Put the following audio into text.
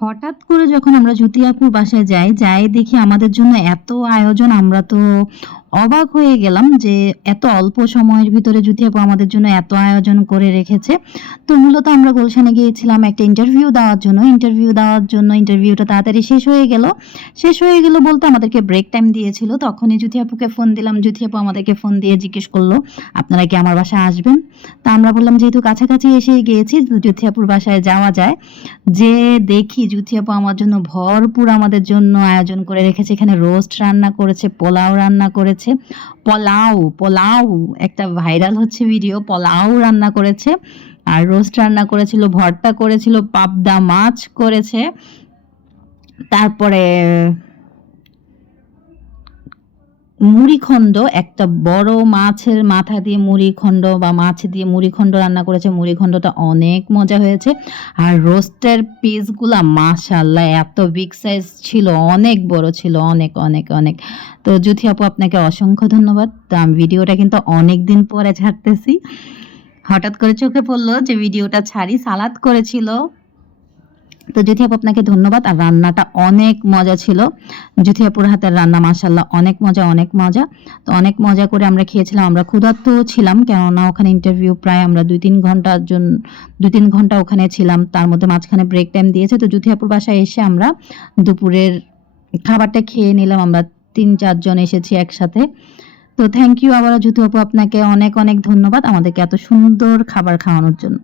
হঠাৎ করে যখন আমরা জ্যোতি আপুর বাসায় যাই দেখি আমাদের জন্য এত আয়োজন, আমরা তো অবাক হয়ে গেলাম যে এত অল্প সময়ের ভিতরে জ্যোতি আপু আমাদের জন্য এত আয়োজন করে রেখেছে। তো মূলত আমরা গুলশানে গিয়েছিলাম একটা ইন্টারভিউ দেওয়ার জন্য। ইন্টারভিউটা তাড়াতাড়ি শেষ হয়ে গেল। শেষ হয়ে গেল বলতে আমাদেরকে ব্রেক টাইম দিয়েছিল। তখনই জ্যোতি আপুকে ফোন দিলাম। জ্যোতি আপু আমাদেরকে ফোন দিয়ে জিজ্ঞেস করলো, "আপনারা কি আমার বাসায় আসবেন?" তা আমরা বললাম যেহেতু কাছাকাছি এসেই গিয়েছি, জ্যোতি আপুর বাসায় যাওয়া যায়। যেয়ে দেখি জ্যোতি আপু আমার জন্য ভরপুর আমাদের জন্য আয়োজন করে রেখেছে। এখানে রোস্ট রান্না করেছে, পোলাও রান্না করেছে। পোলাও একটা ভাইরাল হচ্ছে ভিডিও। পোলাও রান্না করেছে, আর রোস্ট রান্না করেছিল, ভর্তা করেছিল, পাবদা মাছ করেছে। তারপরে মুড়িখণ্ড, একটা বড় মাছের মাথা দিয়ে মুড়িখণ্ড বা মাছ দিয়ে মুড়িখণ্ড রান্না করেছে। মুড়িখণ্ডটা অনেক মজা হয়েছে। আর রোস্টের পিসগুলা মাশাআল্লাহ এত বিগ সাইজ ছিল, অনেক বড় ছিল, অনেক অনেক অনেক। তো জ্যোতি আপু আপনাকে অসংখ্য ধন্যবাদ। তো আমি ভিডিওটা কিন্তু অনেকদিন পরে ছাড়তেছি। হঠাৎ করে চোখে পড়লো যে ভিডিওটা ছাড়ি। সালাদ করেছিল। তো জ্যোতি আপু আপনাকে ধন্যবাদ। আর রান্নাটা অনেক মজা ছিল। জ্যোতি আপুর হাতের রান্না মাশাআল্লাহ অনেক মজা, অনেক মজা। তো অনেক মজা করে আমরা খেয়েছিলাম। আমরা ক্ষুধার্তও ছিলাম, কেননা ওখানে ইন্টারভিউ প্রায় আমরা ২-৩ ঘন্টা ওখানে ছিলাম। তার মধ্যে মাঝখানে ব্রেক টাইম দিয়েছে। তো জ্যোতি আপুর বাসায় এসে আমরা দুপুরের খাবারটা খেয়ে নিলাম। আমরা ৩-৪ জন এসেছি একসাথে। তো থ্যাংক ইউ আবারও জ্যোতি আপু, আপনাকে অনেক অনেক ধন্যবাদ আমাদেরকে এত সুন্দর খাবার খাওয়ানোর জন্য।